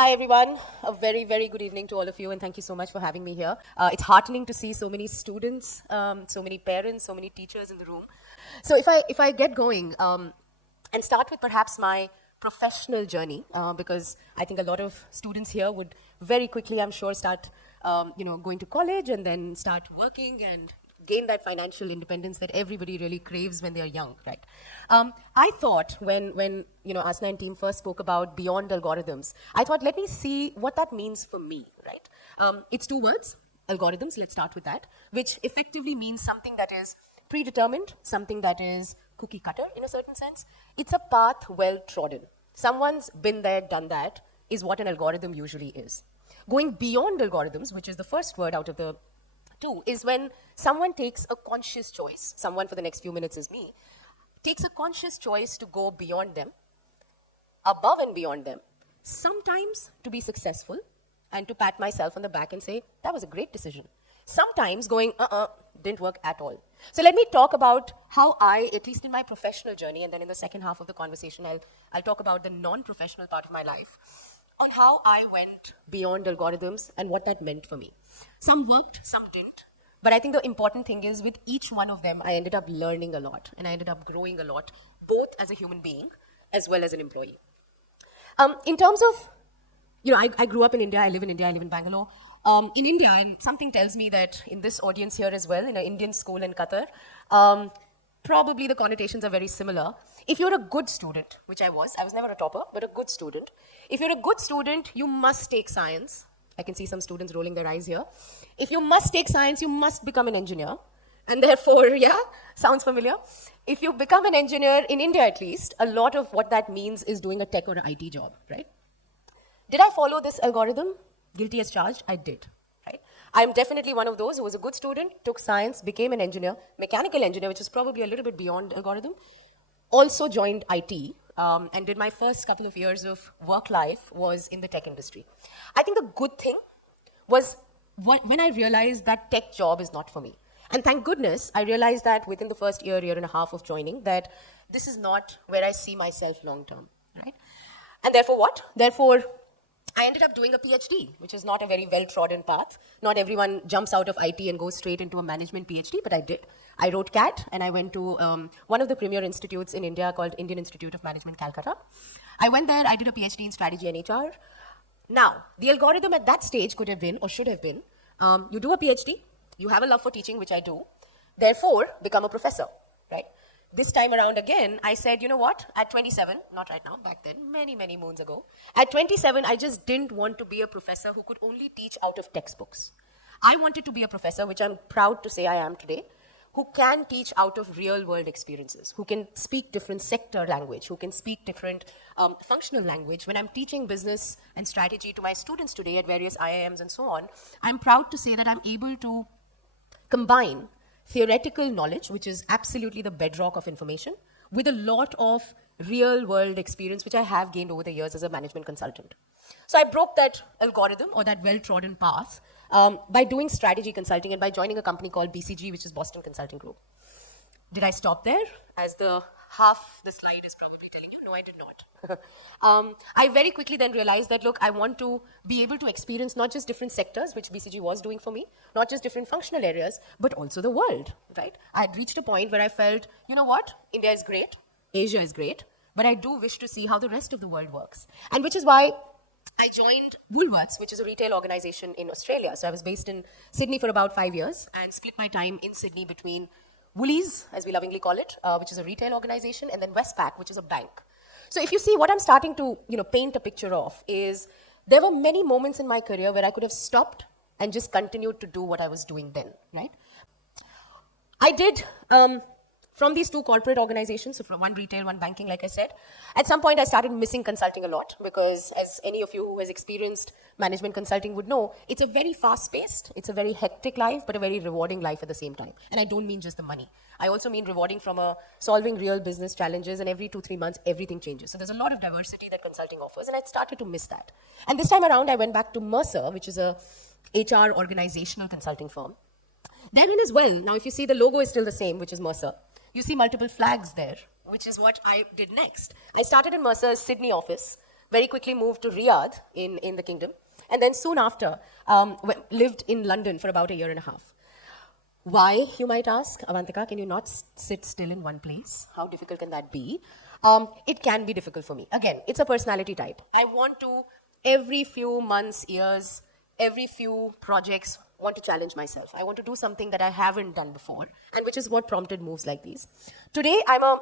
Hi, everyone. A very, very good evening to all of you, and thank you so much for having me here. It's heartening to see so many students, so many parents, so many teachers in the room. So if I get going and start with perhaps my professional journey, because I think a lot of students here would very quickly, I'm sure, start going to college and then start working and gain that financial independence that everybody really craves when they are young, right? I thought when Asna and team first spoke about beyond algorithms, I thought, let me see what that means for me, right? It's two words, algorithms, let's start with that, which effectively means something that is predetermined, something that is cookie cutter in a certain sense. It's a path well trodden. Someone's been there, done that, is what an algorithm usually is. Going beyond algorithms, which is the first word out of the two, is when someone takes a conscious choice. Someone for the next few minutes is me, takes a conscious choice to go beyond them, above and beyond them, sometimes to be successful and to pat myself on the back and say, that was a great decision. Sometimes going, didn't work at all. So let me talk about how I, at least in my professional journey, and then in the second half of the conversation, I'll talk about the non-professional part of my life, on how I went beyond algorithms and what that meant for me. Some worked, some didn't. But I think the important thing is with each one of them, I ended up learning a lot and I ended up growing a lot, both as a human being as well as an employee. In terms of, I grew up in India, I live in Bangalore. In India, and something tells me that in this audience here as well, in an Indian school in Qatar, probably the connotations are very similar. If you're a good student, which I was never a topper, but a good student. If you're a good student, you must take science. I can see some students rolling their eyes here. If you must take science, you must become an engineer. And therefore, yeah, sounds familiar. If you become an engineer, in India at least, a lot of what that means is doing a tech or an IT job, right? Did I follow this algorithm? Guilty as charged, I did, right? I'm definitely one of those who was a good student, took science, became an engineer, mechanical engineer, which is probably a little bit beyond algorithm. Also joined IT and did my first couple of years of work life was in the tech industry. I think the good thing was when I realized that tech job is not for me. And thank goodness, I realized that within the first year and a half of joining, that this is not where I see myself long term, right? And therefore what? Therefore, I ended up doing a PhD, which is not a very well-trodden path. Not everyone jumps out of IT and goes straight into a management PhD, but I did. I wrote CAT, and I went to one of the premier institutes in India called Indian Institute of Management, Calcutta. I went there, I did a PhD in strategy and HR. Now, the algorithm at that stage could have been, or should have been, you do a PhD, you have a love for teaching, which I do, therefore, become a professor, right? This time around again, I said, you know what, at 27, not right now, back then, many, many moons ago, at 27, I just didn't want to be a professor who could only teach out of textbooks. I wanted to be a professor, which I'm proud to say I am today, who can teach out of real world experiences, who can speak different sector language, who can speak different functional language. When I'm teaching business and strategy to my students today at various IIMs and so on, I'm proud to say that I'm able to combine theoretical knowledge, which is absolutely the bedrock of information, with a lot of real world experience, which I have gained over the years as a management consultant. So I broke that algorithm or that well-trodden path by doing strategy consulting and by joining a company called BCG, which is Boston Consulting Group. Did I stop there? As the half the slide is probably telling you, no, I did not. I very quickly then realized that, look, I want to be able to experience not just different sectors, which BCG was doing for me, not just different functional areas, but also the world, right? I had reached a point where I felt, you know what, India is great, Asia is great, but I do wish to see how the rest of the world works. And which is why I joined Woolworths, which is a retail organization in Australia. So I was based in Sydney for about 5 years and split my time in Sydney between Woolies, as we lovingly call it, which is a retail organization, and then Westpac, which is a bank. So if you see what I'm starting to paint a picture of is there were many moments in my career where I could have stopped and just continued to do what I was doing then, right? I did from these two corporate organizations, so from one retail, one banking, like I said, at some point I started missing consulting a lot because as any of you who has experienced management consulting would know, it's a very fast-paced, it's a very hectic life, but a very rewarding life at the same time. And I don't mean just the money. I also mean rewarding from solving real business challenges, and every 2-3 months, everything changes. So there's a lot of diversity that consulting offers, and I started to miss that. And this time around, I went back to Mercer, which is a HR organizational consulting firm. Therein as well, now if you see the logo is still the same, which is Mercer. You see multiple flags there, which is what I did next. I started in Mercer's Sydney office, very quickly moved to Riyadh in the kingdom, and then soon after lived in London for about a year and a half. Why, you might ask? Avantika, can you not sit still in one place? How difficult can that be? It can be difficult for me. Again, it's a personality type. I want to, every few months, years, every few projects, want to challenge myself. I want to do something that I haven't done before, and which is what prompted moves like these. Today, I'm a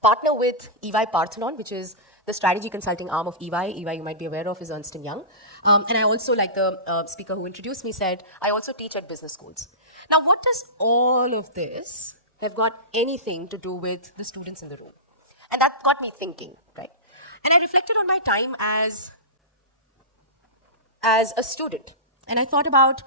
partner with EY Parthenon, which is the strategy consulting arm of EY. EY, you might be aware of, is Ernst & Young. And I also, like the speaker who introduced me said, I also teach at business schools. Now, what does all of this have got anything to do with the students in the room? And that got me thinking, right? And I reflected on my time as a student. And I thought about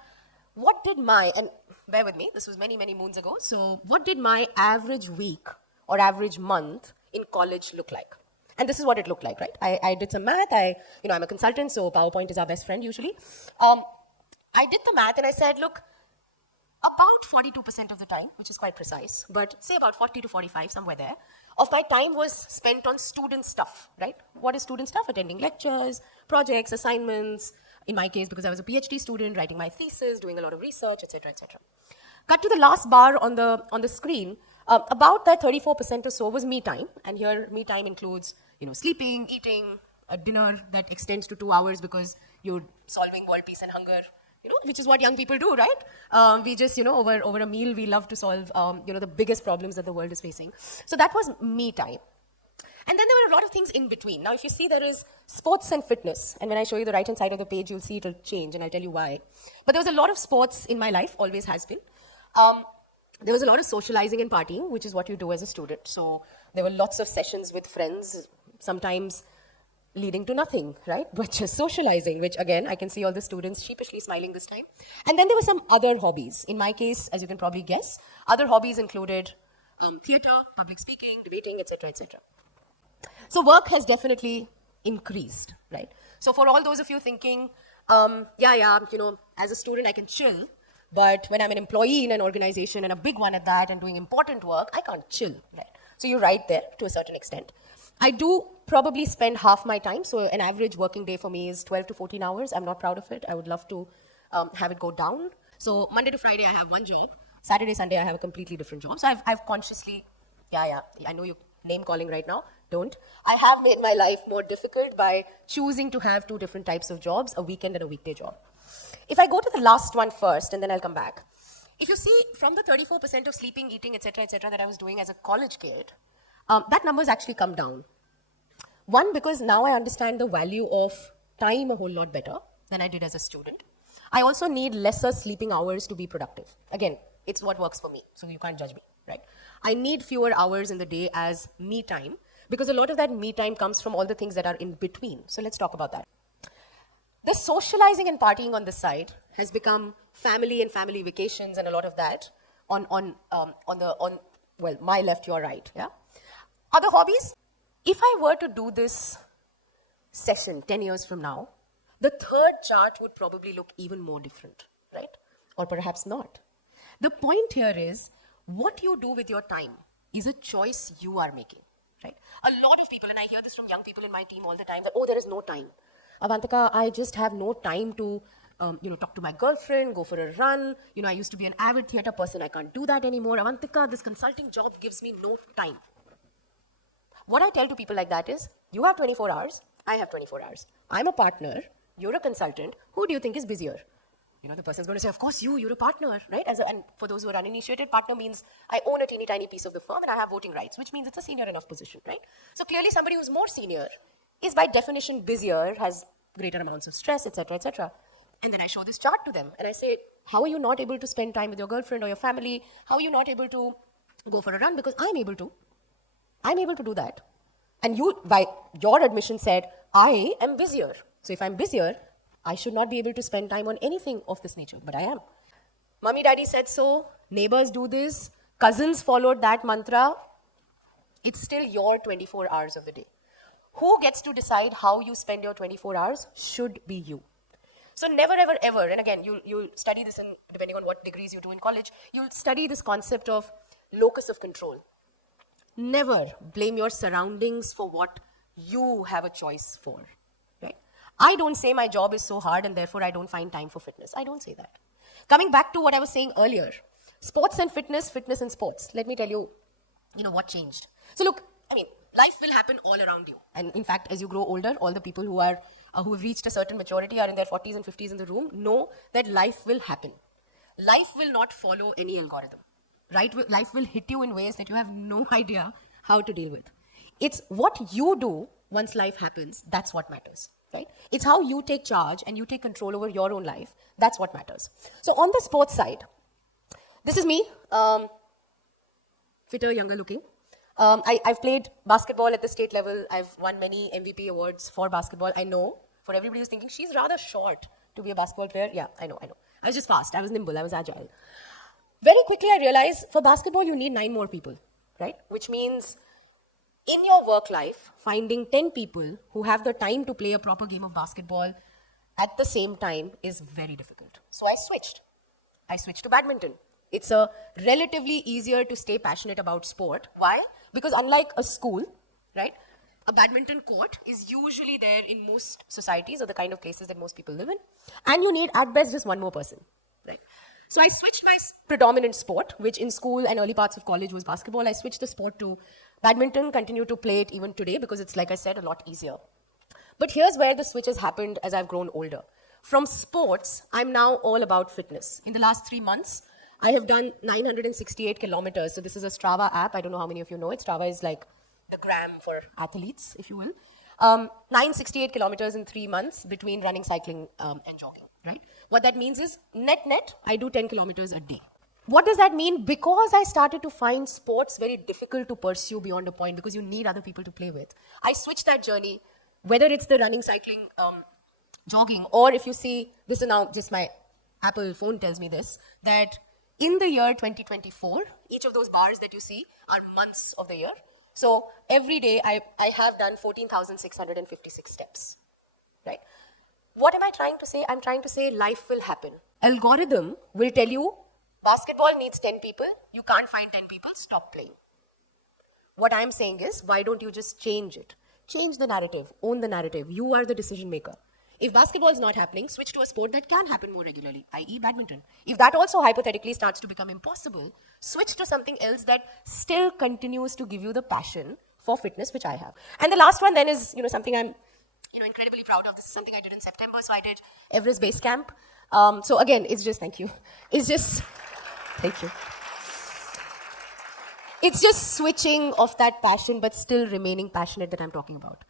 what did my, and bear with me, this was many, many moons ago. So what did my average week or average month in college look like? And this is what it looked like, right? I did some math. I'm a consultant, so PowerPoint is our best friend usually. I did the math and I said, look, about 42% of the time, which is quite precise, but say about 40 to 45, somewhere there, of my time was spent on student stuff, right? What is student stuff? Attending lectures, projects, assignments. In my case, because I was a PhD student, writing my thesis, doing a lot of research, etc., etc. Cut to the last bar on the screen. About that 34% or so was me time, and here me time includes sleeping, eating, a dinner that extends to 2 hours because you're solving world peace and hunger, which is what young people do, right? We just, over a meal, we love to solve, the biggest problems that the world is facing. So that was me time. And then there were a lot of things in between. Now, if you see, there is sports and fitness. And when I show you the right-hand side of the page, you'll see it'll change, and I'll tell you why. But there was a lot of sports in my life, always has been. There was a lot of socializing and partying, which is what you do as a student. So there were lots of sessions with friends, sometimes leading to nothing, right? But just socializing, which again, I can see all the students sheepishly smiling this time. And then there were some other hobbies. In my case, as you can probably guess, other hobbies included theater, public speaking, debating, etc., etc. So work has definitely increased, right? So for all those of you thinking, as a student I can chill, but when I'm an employee in an organization, and a big one at that, and doing important work, I can't chill, right? So you're right there to a certain extent. I do probably spend half my time, so an average working day for me is 12 to 14 hours. I'm not proud of it. I would love to have it go down. So Monday to Friday I have one job. Saturday, Sunday I have a completely different job. So I've consciously, I know you're name calling right now, don't. I have made my life more difficult by choosing to have two different types of jobs, a weekend and a weekday job. If I go to the last one first, and then I'll come back. If you see, from the 34% of sleeping, eating, etc., that I was doing as a college kid, that number's actually come down. One, because now I understand the value of time a whole lot better than I did as a student. I also need lesser sleeping hours to be productive. Again, it's what works for me, so you can't judge me, right? I need fewer hours in the day as me time, because a lot of that me time comes from all the things that are in between. So let's talk about that. The socializing and partying on this side has become family and family vacations and a lot of that on my left, your right, yeah? Other hobbies? If I were to do this session 10 years from now, the third chart would probably look even more different, right? Or perhaps not. The point here is, what you do with your time is a choice you are making, right? A lot of people, and I hear this from young people in my team all the time, that, there is no time. Avantika, I just have no time to, talk to my girlfriend, go for a run. I used to be an avid theater person. I can't do that anymore. Avantika, this consulting job gives me no time. What I tell to people like that is, you have 24 hours, I have 24 hours. I'm a partner, you're a consultant. Who do you think is busier? The person's going to say, of course you're a partner, right? And for those who are uninitiated, partner means I own a teeny tiny piece of the firm and I have voting rights, which means it's a senior enough position, right? So clearly somebody who's more senior is by definition busier, has greater amounts of stress, etc., etc. And then I show this chart to them and I say, how are you not able to spend time with your girlfriend or your family? How are you not able to go for a run? Because I'm able to. I'm able to do that. And you, by your admission, said, I am busier. So if I'm busier, I should not be able to spend time on anything of this nature, but I am. Mummy, daddy said so, neighbors do this, cousins followed that mantra. It's still your 24 hours of the day. Who gets to decide how you spend your 24 hours should be you. So never, ever, ever, and again, you'll study this depending on what degrees you do in college, you'll study this concept of locus of control. Never blame your surroundings for what you have a choice for. I don't say my job is so hard and therefore I don't find time for fitness. I don't say that. Coming back to what I was saying earlier, sports and fitness, fitness and sports. Let me tell you, what changed. So look, I mean, life will happen all around you. And in fact, as you grow older, all the people who have reached a certain maturity, are in their 40s and 50s in the room, know that life will happen. Life will not follow any algorithm. Right? Life will hit you in ways that you have no idea how to deal with. It's what you do once life happens, that's what matters. Right? It's how you take charge and you take control over your own life. That's what matters. So on the sports side, this is me, fitter, younger looking. I've played basketball at the state level. I've won many MVP awards for basketball. I know, for everybody who's thinking, she's rather short to be a basketball player. Yeah, I know. I was just fast. I was nimble. I was agile. Very quickly, I realized for basketball, you need 9 more people, right? Which means in your work life, finding 10 people who have the time to play a proper game of basketball at the same time is very difficult. So I switched. I switched to badminton. It's a relatively easier to stay passionate about sport. Why? Because unlike a school, right, a badminton court is usually there in most societies or the kind of places that most people live in. And you need at best just one more person, right? So I switched my predominant sport, which in school and early parts of college was basketball. I switched the sport to badminton, continue to play it even today because it's, like I said, a lot easier. But here's where the switch has happened as I've grown older. From sports, I'm now all about fitness. In the last 3 months, I have done 968 kilometers. So this is a Strava app. I don't know how many of you know it. Strava is like the gram for athletes, if you will. 968 kilometers in 3 months between running, cycling, and jogging, right? What that means is, net, I do 10 kilometers a day. What does that mean? Because I started to find sports very difficult to pursue beyond a point because you need other people to play with. I switched that journey, whether it's the running, cycling, jogging, or if you see, this is now just my Apple phone tells me this, that in the year 2024, each of those bars that you see are months of the year. So every day I have done 14,656 steps, right? What am I trying to say? I'm trying to say life will happen. Algorithm will tell you basketball needs 10 people. You can't find 10 people. Stop playing. What I'm saying is, why don't you just change it? Change the narrative. Own the narrative. You are the decision maker. If basketball is not happening, switch to a sport that can happen more regularly, i.e. badminton. If that also hypothetically starts to become impossible, switch to something else that still continues to give you the passion for fitness, which I have. And the last one then is, something I'm, incredibly proud of. This is something I did in September. So I did Everest Base Camp. So again, it's just, thank you. It's just, thank you. It's just switching of that passion, but still remaining passionate that I'm talking about.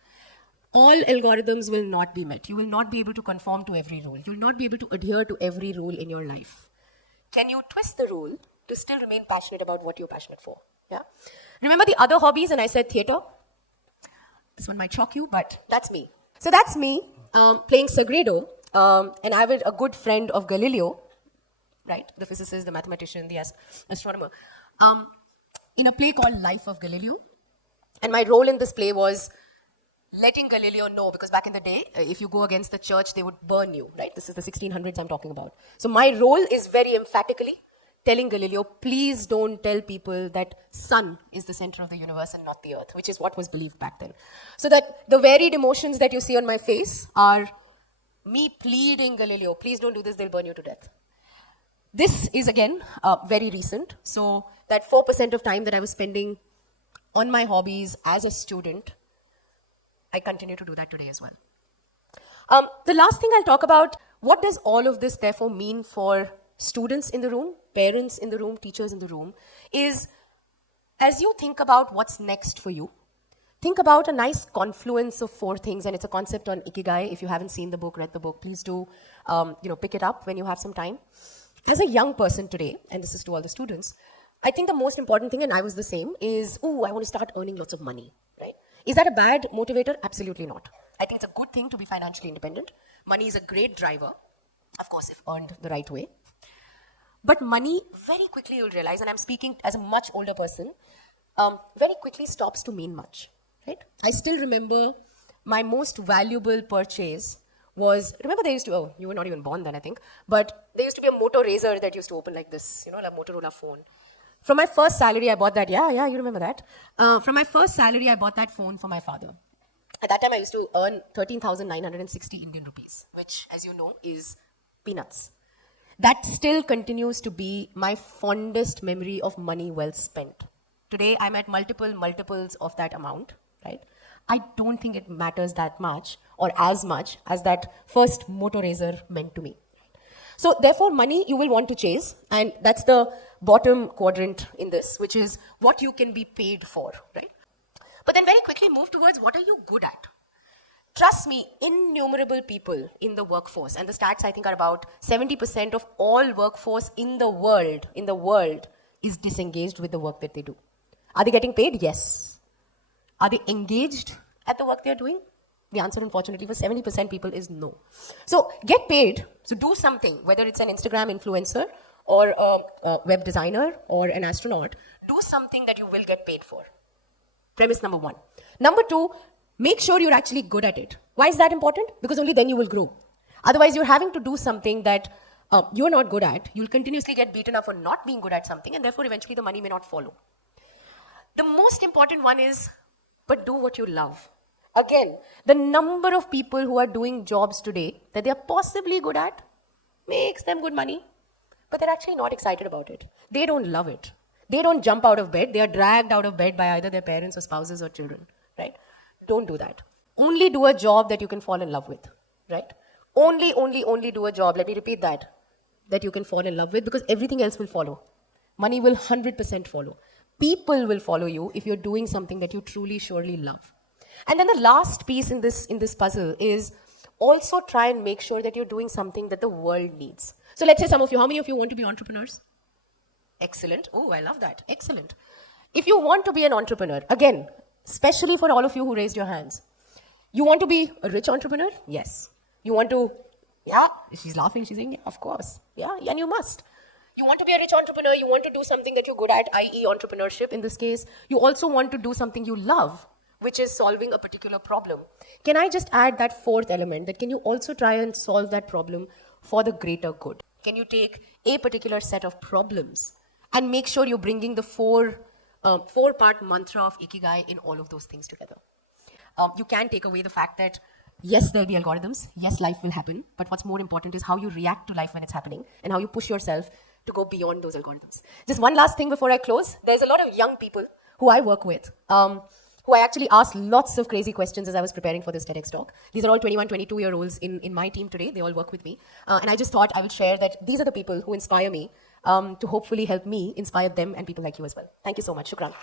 All algorithms will not be met. You will not be able to conform to every rule. You will not be able to adhere to every rule in your life. Can you twist the rule to still remain passionate about what you're passionate for? Yeah. Remember the other hobbies, and I said theater. This one might shock you, but that's me. So that's me playing Sagredo, and I was a good friend of Galileo, right? The physicist, the mathematician, the astronomer, in a play called Life of Galileo. And my role in this play was letting Galileo know, because back in the day, if you go against the church, they would burn you, right? This is the 1600s I'm talking about. So my role is very emphatically telling Galileo, please don't tell people that sun is the center of the universe and not the earth, which is what was believed back then. So that the varied emotions that you see on my face are me pleading Galileo, please don't do this, they'll burn you to death. This is again very recent. So that 4% of time that I was spending on my hobbies as a student, I continue to do that today as well. The last thing I'll talk about, what does all of this therefore mean for students in the room, parents in the room, teachers in the room, is as you think about what's next for you, think about a nice confluence of 4 things, and it's a concept on Ikigai. If you haven't seen the book, read the book, please do pick it up when you have some time. As a young person today, and this is to all the students, I think the most important thing, and I was the same, is, I want to start earning lots of money, right? Is that a bad motivator? Absolutely not. I think it's a good thing to be financially independent. Money is a great driver, of course, if earned the right way. But money, very quickly you'll realize, and I'm speaking as a much older person, very quickly stops to mean much, right? I still remember my most valuable purchase was, remember they used to, you were not even born then, I think, but there used to be a Moto Razr that used to open like this, like a Motorola phone. From my first salary, I bought that. Yeah, you remember that. From my first salary, I bought that phone for my father. At that time, I used to earn 13,960 Indian rupees, which, as you know, is peanuts. That still continues to be my fondest memory of money well spent. Today, I'm at multiples of that amount, right? I don't think it matters that much or as much as that first motor razor meant to me. So therefore, money you will want to chase, and that's the bottom quadrant in this, which is what you can be paid for, right? But then very quickly move towards what are you good at? Trust me, innumerable people in the workforce, and the stats I think are about 70% of all workforce in the world is disengaged with the work that they do. Are they getting paid? Yes. Are they engaged at the work they're doing? The answer, unfortunately, for 70% people is no. So get paid. So do something, whether it's an Instagram influencer or a web designer or an astronaut, do something that you will get paid for. Premise number one. Number two, make sure you're actually good at it. Why is that important? Because only then you will grow. Otherwise, you're having to do something that you're not good at. You'll continuously get beaten up for not being good at something, and therefore, eventually, the money may not follow. The most important one is, but do what you love. Again, the number of people who are doing jobs today that they are possibly good at makes them good money, but they're actually not excited about it. They don't love it. They don't jump out of bed. They are dragged out of bed by either their parents or spouses or children, right? Don't do that. Only do a job that you can fall in love with, right? Only do a job, let me repeat that you can fall in love with, because everything else will follow. Money will 100% follow. People will follow you if you're doing something that you truly, surely love. And then the last piece in this puzzle is also try and make sure that you're doing something that the world needs. So let's say some of you, how many of you want to be entrepreneurs? Excellent. Oh, I love that. Excellent. If you want to be an entrepreneur, again, especially for all of you who raised your hands, you want to be a rich entrepreneur? Yes. You want to, yeah, she's laughing, she's saying, yeah, of course. Yeah, and you must. You want to be a rich entrepreneur, you want to do something that you're good at, i.e. entrepreneurship in this case. You also want to do something you love, which is solving a particular problem. Can I just add that fourth element, that can you also try and solve that problem for the greater good? Can you take a particular set of problems and make sure you're bringing the four-part mantra of Ikigai in all of those things together? You can take away the fact that, yes, there'll be algorithms, yes, life will happen, but what's more important is how you react to life when it's happening and how you push yourself to go beyond those algorithms. Just one last thing before I close. There's a lot of young people who I work with, who I actually asked lots of crazy questions as I was preparing for this TEDx talk. These are all 21, 22-year-olds in my team today. They all work with me. And I just thought I would share that these are the people who inspire me to hopefully help me inspire them and people like you as well. Thank you so much. Shukran.